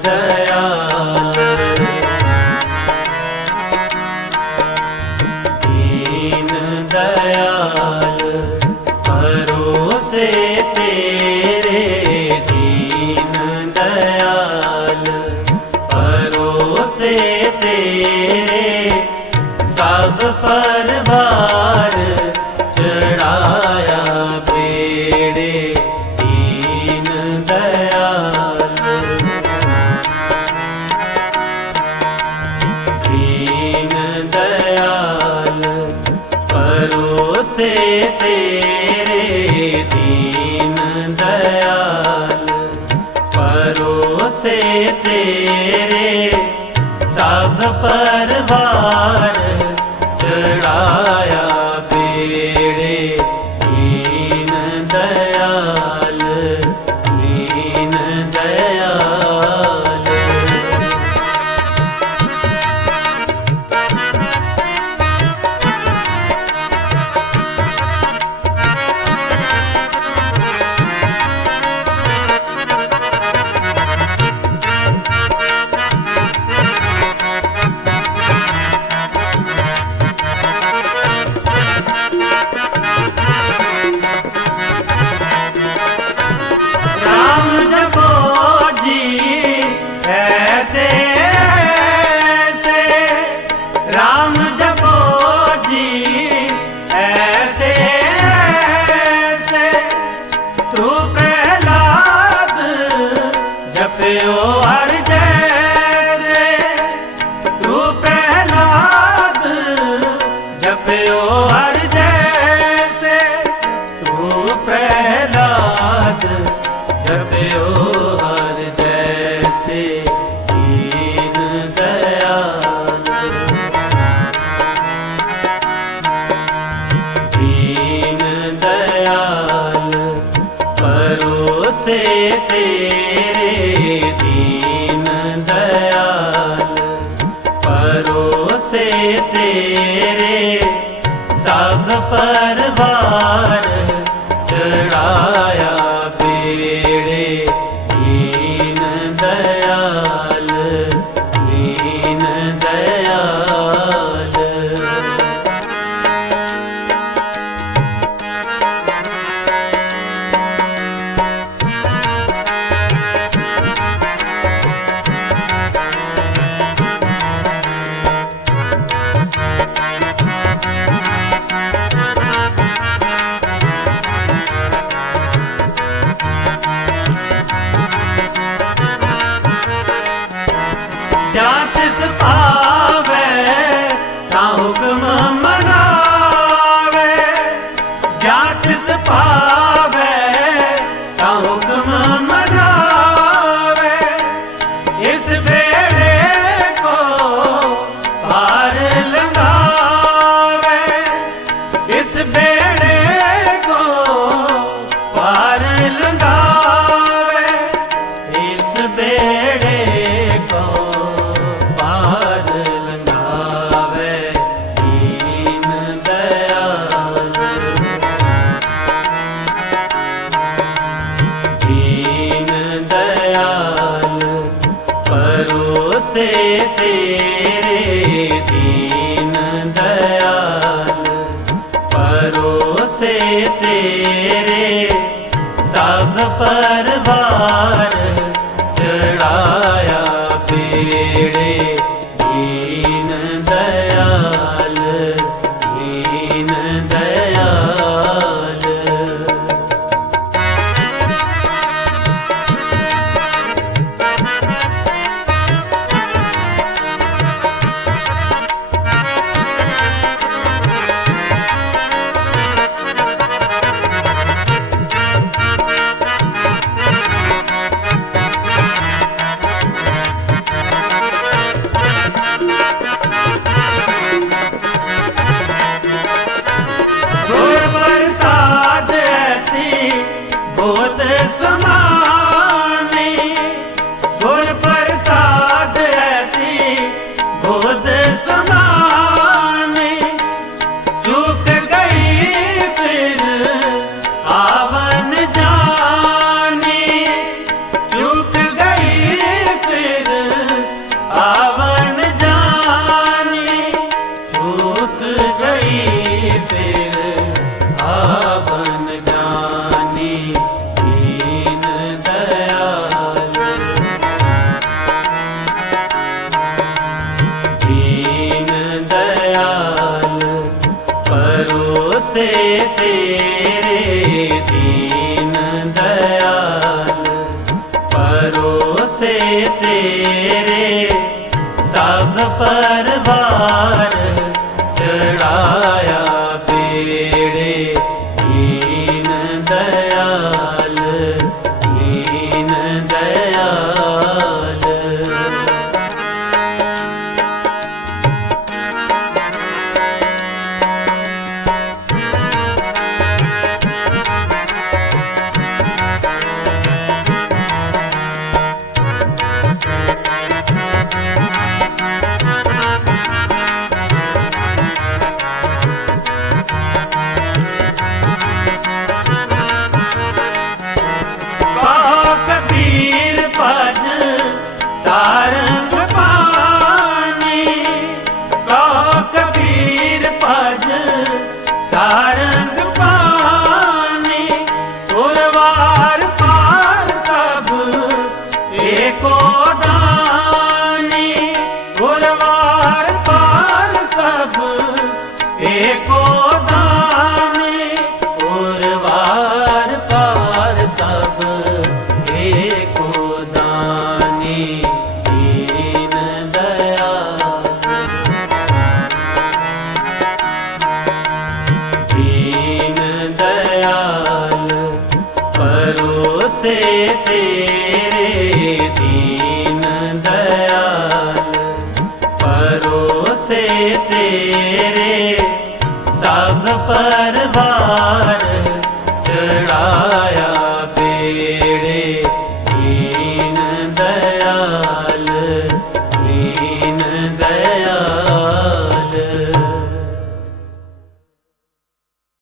남자. ਉਸੇ ਤੇਰੇ ਸਭ ਪਰਵਾਰ ਚੜਾਇਆ। ও ਤੇਰੇ ਦੀਨ ਦਇਆਲ ਪਰੋਸੇ ਤੇਰੇ ਸਭ ਪਰਵਾ Mama. ਸੇ ਤੇਰੇ ਦੀਨ ਦਇਆਲ ਪਰੋਸੇ ਤੇਰੇ ਸਭ ਪਰਵਾਰ Summer. ਤੇਰੇ ਸਭ ਪਰਵਾਰ ਪਰੋਸੇ